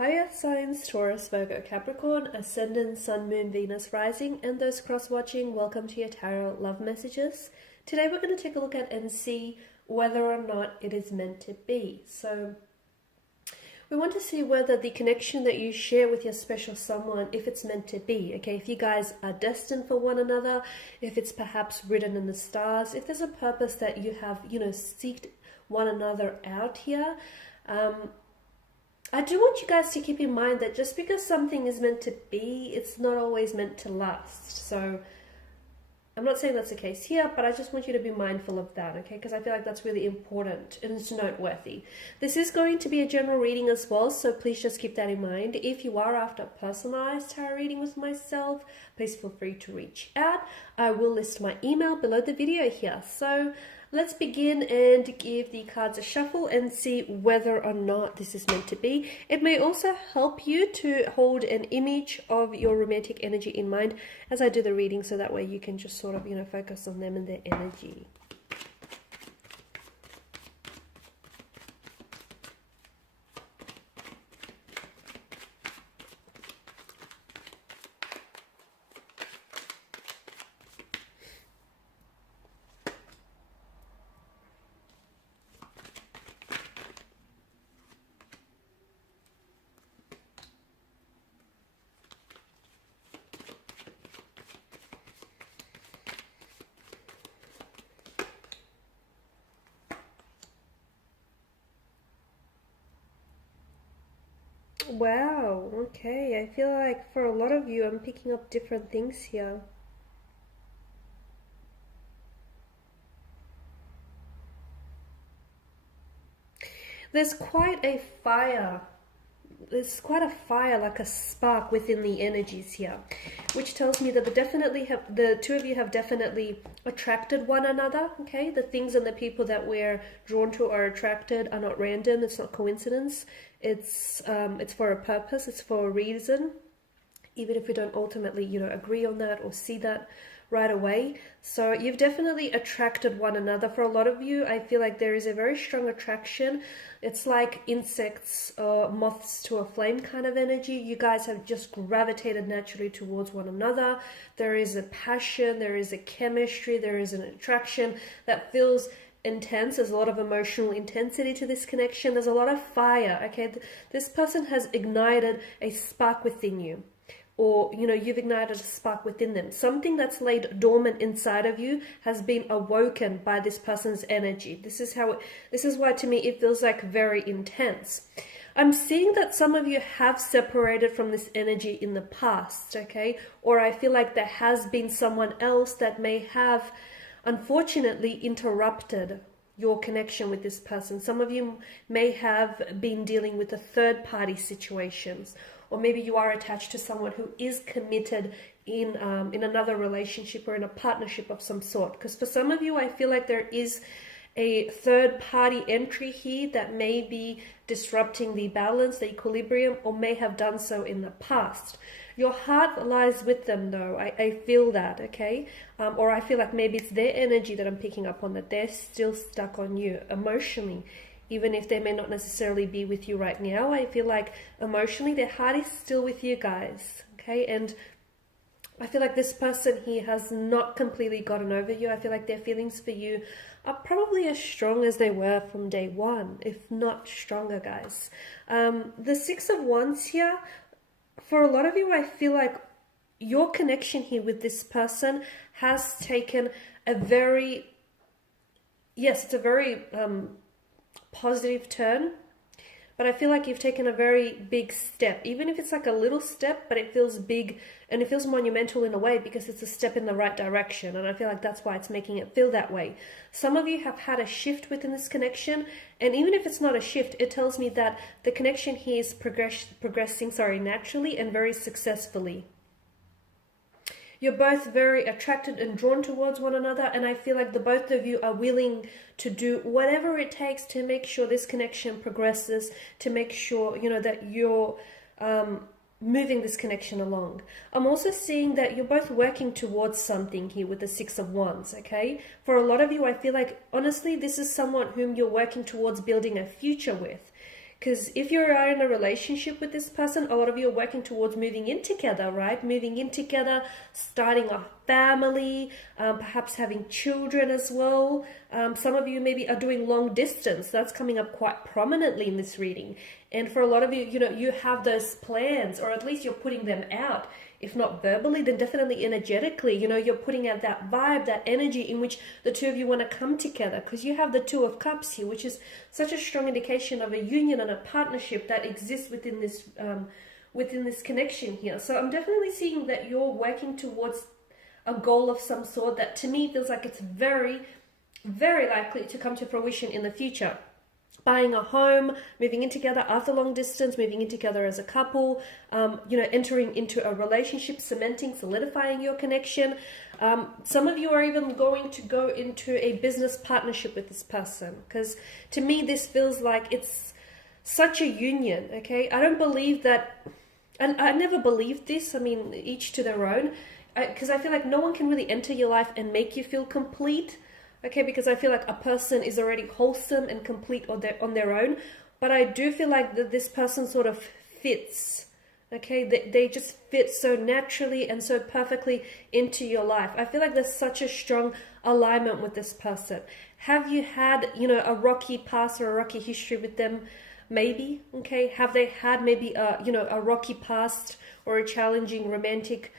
Hi Earth signs, Taurus, Virgo, Capricorn, Ascendant, Sun, Moon, Venus, Rising, and those cross-watching, welcome to your tarot love messages. Today we're going to take a look at and see whether or not it is meant to be. So we want to see whether the connection that you share with your special someone, if it's meant to be, okay? If you guys are destined for one another, if it's perhaps written in the stars, if there's a purpose that you have, seeked one another out here. I do want you guys to keep in mind that just because something is meant to be, it's not always meant to last. So I'm not saying that's the case here, but I just want you to be mindful of that, okay? Because I feel like that's really important and it's noteworthy. This is going to be a general reading as well, so please just keep that in mind. If you are after a personalized tarot reading with myself, please feel free to reach out. I will list my email below the video here. So let's begin and give the cards a shuffle and see whether or not this is meant to be. It may also help you to hold an image of your romantic energy in mind as I do the reading, so that way you can just sort of, focus on them and their energy. Wow, okay. I feel like for a lot of you, I'm picking up different things here. There's quite a fire. There's quite a fire, like a spark within the energies here, which tells me that the two of you have definitely attracted one another, okay? The things and the people that we're drawn to or attracted are not random. It's not coincidence. It's for a purpose. It's for a reason, even if we don't ultimately, agree on that or see that right away. So you've definitely attracted one another. For a lot of you, I feel like there is a very strong attraction. It's like insects or moths to a flame kind of energy. You guys have just gravitated naturally towards one another. There is a passion, there is a chemistry, there is an attraction that feels intense. There's a lot of emotional intensity to this connection. There's a lot of fire, okay? This person has ignited a spark within you. Or, you've ignited a spark within them. Something that's laid dormant inside of you has been awoken by this person's energy. This is why to me it feels like very intense. I'm seeing that some of you have separated from this energy in the past, okay? Or I feel like there has been someone else that may have, unfortunately, interrupted your connection with this person. Some of you may have been dealing with a third-party situations, or maybe you are attached to someone who is committed in another relationship or in a partnership of some sort. Because for some of you, I feel like there is a third-party entry here that may be disrupting the balance, the equilibrium, or may have done so in the past. Your heart lies with them, though. I feel that, okay? Or I feel like maybe it's their energy that I'm picking up on, that they're still stuck on you emotionally. Even if they may not necessarily be with you right now, I feel like emotionally their heart is still with you guys, okay? And I feel like this person here has not completely gotten over you. I feel like their feelings for you are probably as strong as they were from day one, if not stronger, guys. The Six of Wands here, for a lot of you, I feel like your connection here with this person has taken a very, yes, it's a very positive turn, but I feel like you've taken a very big step, even if it's like a little step, but it feels big and it feels monumental in a way because it's a step in the right direction, and I feel like that's why it's making it feel that way. Some of you have had a shift within this connection, and even if it's not a shift, it tells me that the connection here is progressing naturally and very successfully. You're both very attracted and drawn towards one another, and I feel like the both of you are willing to do whatever it takes to make sure this connection progresses, to make sure, that you're moving this connection along. I'm also seeing that you're both working towards something here with the Six of Wands, okay? For a lot of you, I feel like, honestly, this is someone whom you're working towards building a future with. Because if you are in a relationship with this person, a lot of you are working towards moving in together, right? Moving in together, starting a family, perhaps having children as well. Some of you maybe are doing long distance. That's coming up quite prominently in this reading. And for a lot of you, you have those plans, or at least you're putting them out. If not verbally, then definitely energetically, you're putting out that vibe, that energy in which the two of you want to come together, because you have the Two of Cups here, which is such a strong indication of a union and a partnership that exists within this connection here. So I'm definitely seeing that you're working towards a goal of some sort that to me feels like it's very, very likely to come to fruition in the future. Buying a home, moving in together after long distance, moving in together as a couple, entering into a relationship, cementing, solidifying your connection. Some of you are even going to go into a business partnership with this person, because to me this feels like it's such a union, okay? I don't believe that, and I never believed this, I mean, each to their own, because I feel like no one can really enter your life and make you feel complete. Okay, because I feel like a person is already wholesome and complete on their own. But I do feel like that this person sort of fits. Okay, they just fit so naturally and so perfectly into your life. I feel like there's such a strong alignment with this person. Have you had, a rocky past or a rocky history with them? Maybe, okay? Have they had maybe a rocky past or a challenging romantic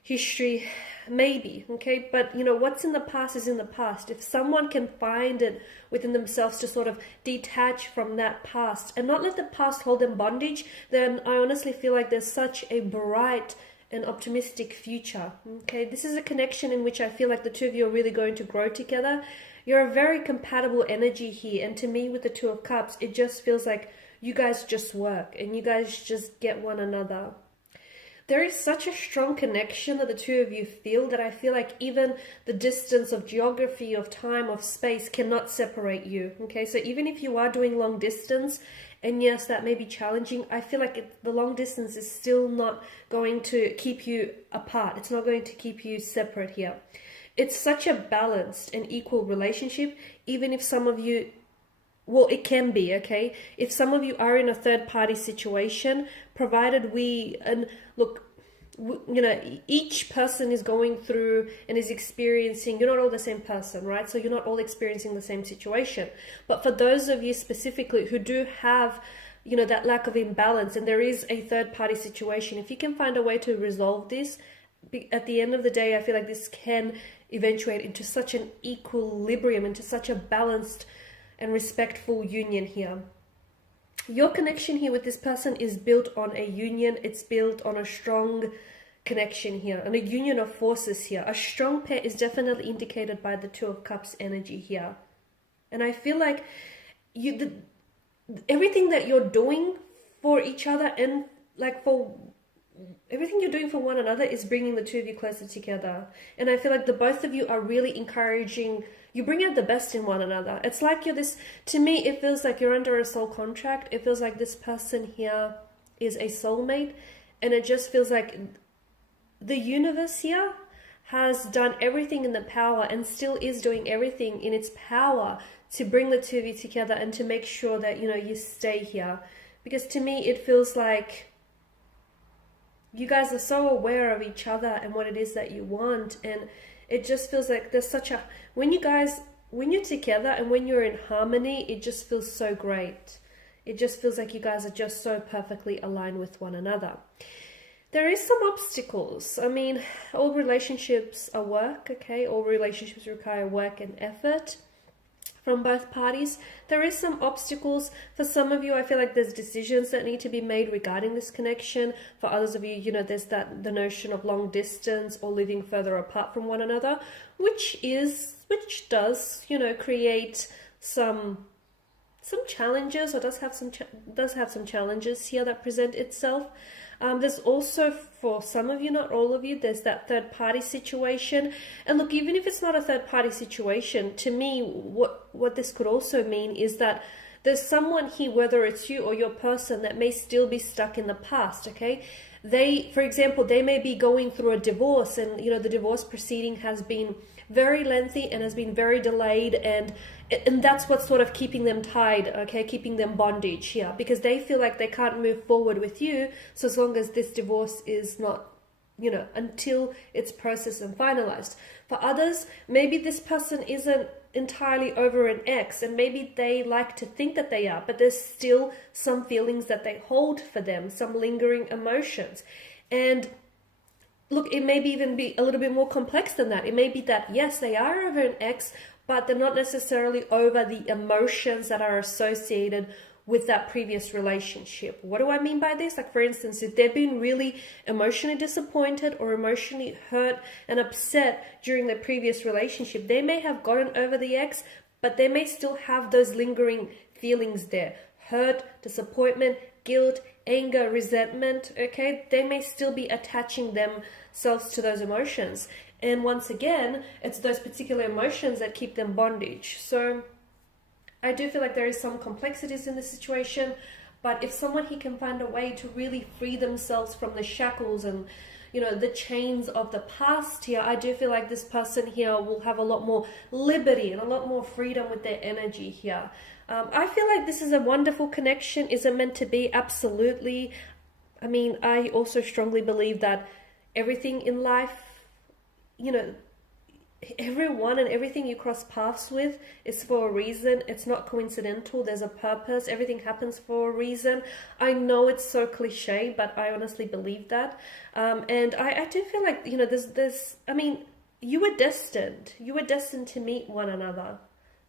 history? Maybe, okay? But what's in the past is in the past. If someone can find it within themselves to sort of detach from that past and not let the past hold them bondage, then I honestly feel like there's such a bright and optimistic future. Okay, this is a connection in which I feel like the two of you are really going to grow together. You're a very compatible energy here, and to me with the Two of Cups, it just feels like you guys just work and you guys just get one another. There is such a strong connection that the two of you feel that I feel like even the distance of geography, of time, of space cannot separate you. Okay, so even if you are doing long distance, and yes, that may be challenging, I feel like the long distance is still not going to keep you apart. It's not going to keep you separate here. It's such a balanced and equal relationship, even if some of you, well, it can be, okay? If some of you are in a third-party situation, provided each person is going through and is experiencing, you're not all the same person, right? So you're not all experiencing the same situation. But for those of you specifically who do have, that lack of imbalance, and there is a third-party situation, if you can find a way to resolve this, at the end of the day, I feel like this can eventuate into such an equilibrium, into such a balanced and respectful union here. Your connection here with this person is built on a union. It's built on a strong connection here, and a union of forces here. A strong pair is definitely indicated by the Two of Cups energy here. And I feel like everything that you're doing for each other and for everything you're doing for one another is bringing the two of you closer together. And I feel like the both of you are really encouraging. You bring out the best in one another. It's like to me, it feels like you're under a soul contract. It feels like this person here is a soulmate. And it just feels like the universe here has done everything in the power and still is doing everything in its power to bring the two of you together and to make sure that, you stay here. Because to me, it feels like you guys are so aware of each other and what it is that you want. And it just feels like there's such a, when you're together and when you're in harmony, it just feels so great. It just feels like you guys are just so perfectly aligned with one another. There is some obstacles. I mean, all relationships are work, okay? All relationships require work and effort from both parties. There is some obstacles. For some of you, I feel like there's decisions that need to be made regarding this connection. For others of you, there's the notion of long distance or living further apart from one another, which does, create some challenges, or does have some challenges here that present itself. There's also, for some of you, not all of you, there's that third-party situation. And look, even if it's not a third-party situation, to me, what this could also mean is that there's someone here, whether it's you or your person, that may still be stuck in the past, okay? For example, they may be going through a divorce, and, the divorce proceeding has been very lengthy and has been very delayed, and that's what's sort of keeping them tied, okay, keeping them bondage here, because they feel like they can't move forward with you so as long as this divorce is not, you know, until it's processed and finalized. For others, maybe this person isn't entirely over an ex, and maybe they like to think that they are, but there's still some feelings that they hold for them, some lingering emotions. And look, it may even be a little bit more complex than that. It may be that, yes, they are over an ex, but they're not necessarily over the emotions that are associated with that previous relationship. What do I mean by this? Like, for instance, if they've been really emotionally disappointed or emotionally hurt and upset during their previous relationship, they may have gotten over the ex, but they may still have those lingering feelings there. Hurt, disappointment, guilt, anger, resentment, okay? They may still be attaching themselves to those emotions. And once again, it's those particular emotions that keep them bondage. So I do feel like there is some complexities in the situation, but if someone here can find a way to really free themselves from the shackles and, you know, the chains of the past here, I do feel like this person here will have a lot more liberty and a lot more freedom with their energy here. I feel like this is a wonderful connection. Is it meant to be? Absolutely. I mean, I also strongly believe that everything in life, you know, everyone and everything you cross paths with is for a reason. It's not coincidental. There's a purpose. Everything happens for a reason. I know it's so cliche, but I honestly believe that. And I do feel like, you know, there's, I mean, you were destined. You were destined to meet one another.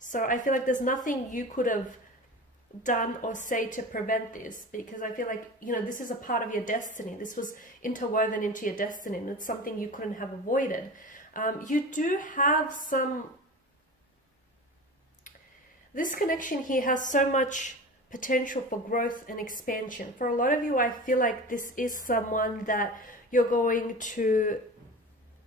So I feel like there's nothing you could have done or say to prevent this, because I feel like, you know, this is a part of your destiny. This was interwoven into your destiny, and it's something you couldn't have avoided. You do have some, this connection here has so much potential for growth and expansion. For a lot of you, I feel like this is someone that you're going to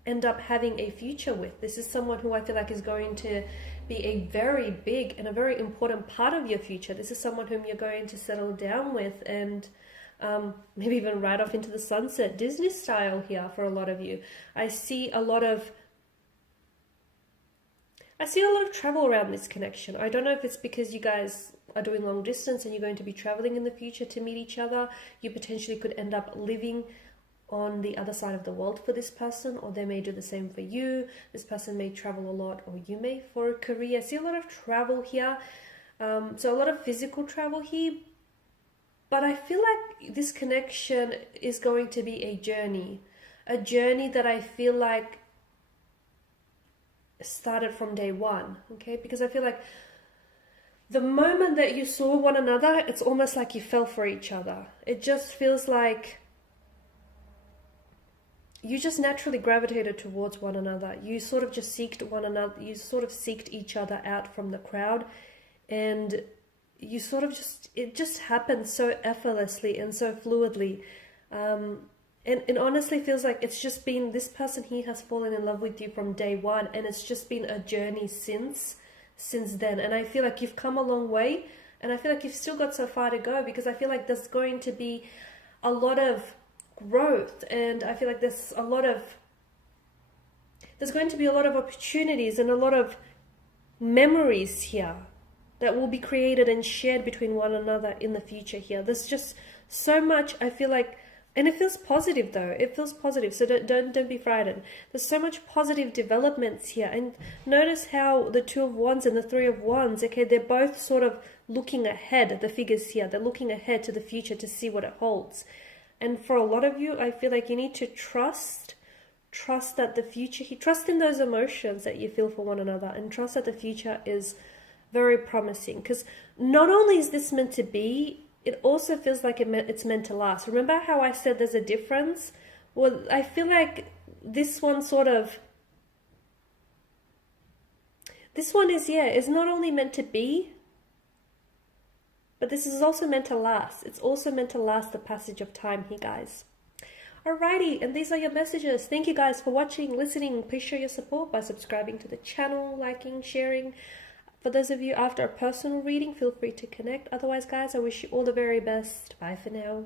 end up having a future with. This is someone who I feel like is going to be a very big and a very important part of your future. This is someone whom you're going to settle down with and maybe even ride off into the sunset, Disney style here for a lot of you. I see a lot of travel around this connection. I don't know if it's because you guys are doing long distance and you're going to be traveling in the future to meet each other. You potentially could end up living on the other side of the world for this person, or they may do the same for you. This person may travel a lot, or you may for a career. I see a lot of travel here. So a lot of physical travel here. But I feel like this connection is going to be a journey that I feel like started from day one, okay? Because I feel like the moment that you saw one another, it's almost like you fell for each other. It just feels like you just naturally gravitated towards one another. You sort of just seeked one another. You sort of seeked each other out from the crowd, and you sort of just, it just happened so effortlessly and so fluidly. And honestly feels like it's just been, this person here has fallen in love with you from day one, and it's just been a journey since then. And I feel like you've come a long way, and I feel like you've still got so far to go, because I feel like there's going to be a lot of growth, and I feel like there's going to be a lot of opportunities and a lot of memories here that will be created and shared between one another in the future here. There's just so much, I feel like, and it feels positive though. It feels positive, so don't be frightened. There's so much positive developments here, and notice how the Two of Wands and the Three of Wands, okay, they're both sort of looking ahead. The figures here, they're looking ahead to the future to see what it holds. And for a lot of you, I feel like you need to trust that the future, trust in those emotions that you feel for one another, and trust that the future is very promising. Because not only is this meant to be, it also feels like it's meant to last. Remember how I said there's a difference? Well, I feel like this one is, is not only meant to be, but this is also meant to last. It's also meant to last the passage of time here, guys. Alrighty, and these are your messages. Thank you guys for watching, listening. Please show your support by subscribing to the channel, liking, sharing. For those of you after a personal reading, feel free to connect. Otherwise, guys, I wish you all the very best. Bye for now.